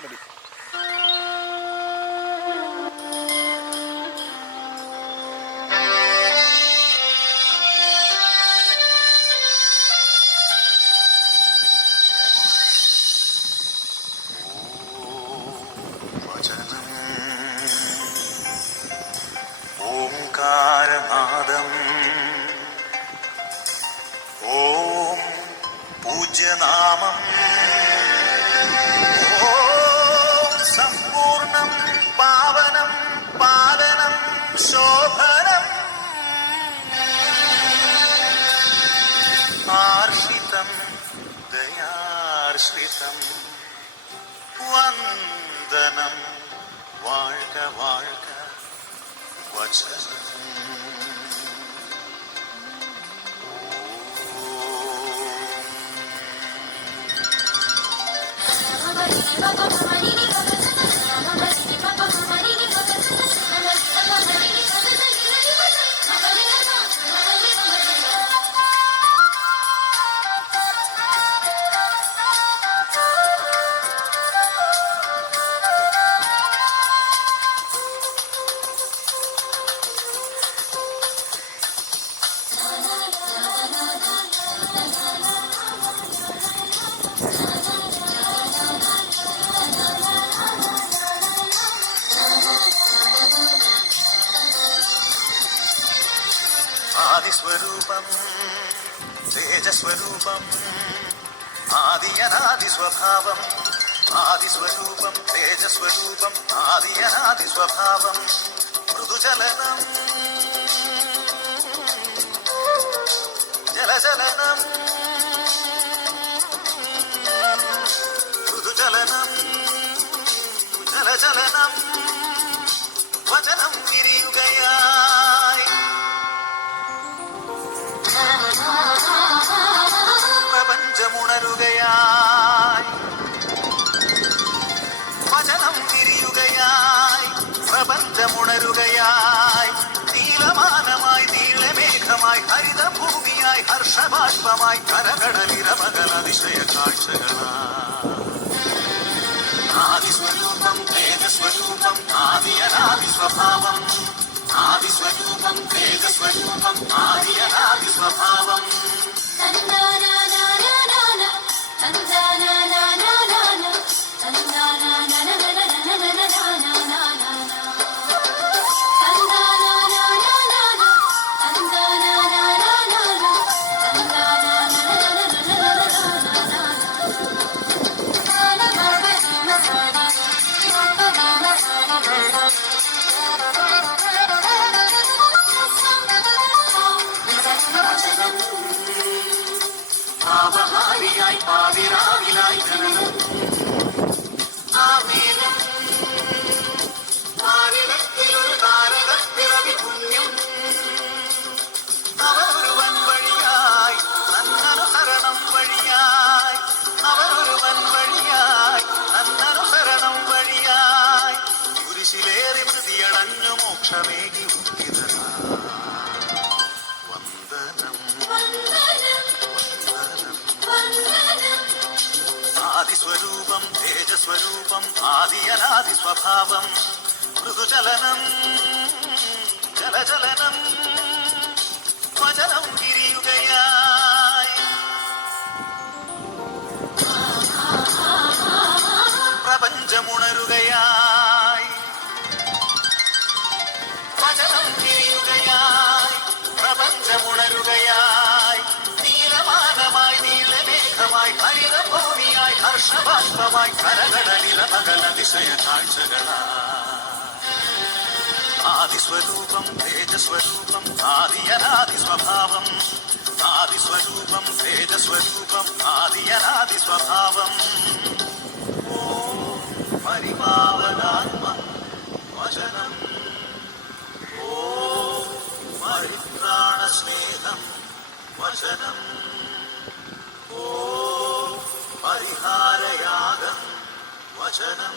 Ready. ഓംകാരനാദം ഓം പൂജ്യനാമം ഓം സമ്പൂർണം പാവനം പാലനം ശോഭനം ആർഷിതം ദയാർഷിതം വന്ദനം വാഴ്ക വാഴ്ക വചനം ആദിസ്വരൂപം തേജസ്വരൂപം ആദിയനാദിസ്വഭാവം ആദിസ്വരൂപം തേജസ്വരൂപം ആദിയനാദിസ്വഭാവം മൃദുചലനം ജലചലനം മൃദുചലനം ജലചലനം വചനം വിരിയുകയായി പ്രപഞ്ചമുണരുകയായി വചനം വിരിയുകയായി പ്രപഞ്ചമുണരുകയായി നീലമാനമായി നീളമേഘമായി ഹരിതഭൂമിയായി ഹർഷബാഷ്പമായി കരകടലിരമകല അതിശയ കാഴ്ചകളായി ആദിസ്വരൂപം തേജസ്വരൂപം ആദിയനാദിസ്വഭാവം ആദിസ്വരൂപം തേജസ്വരൂപം ആദിയനാദിസ്വഭാവം പാവഹാരിയായി പാവിരാവിലായി ജനനം ആമേനം മാനിടത്തിലൊരു താരകപ്പിറവി പുണ്യം അവരൊരുവൻ വഴിയായി നന്നനുസരണം വഴിയായി അവരൊരുവൻ വഴിയായി നന്നനുസരണം വഴിയായി കുരിശിലേറി മൃതിയടഞ്ഞു മോക്ഷമേകി മുക്തിതനായി ആദിസ്വരൂപം തേജസ്വരൂപം ആദിയനാദിസ്വഭാവം മൃദുചലനം ജലചലനം വചനം വിരിയുകയായി പ്രപഞ്ചമുണരുകയായി വചനം വിരിയുകയായി പ്രപഞ്ചമുണരുകയായി നീലമാനമായി നീളമേഘമായി ഹരിതഭൂമിയായി ഹർഷബാഷ്പമായി കരകടലിരമകല അതിശയ കാഴ്ചകളായി ആദിസ്വരൂപം തേജസ്വരൂപം ആദിയനാദിസ്വഭാവം ആദിസ്വരൂപം തേജസ്വരൂപം ആദിയനാദിസ്വഭാവം ഓം പരിപാവനാത്മ വചനം ഓം പരിത്രാണസ്നേഹം വചനം ഓം പരിഹാരയാഗം വചനം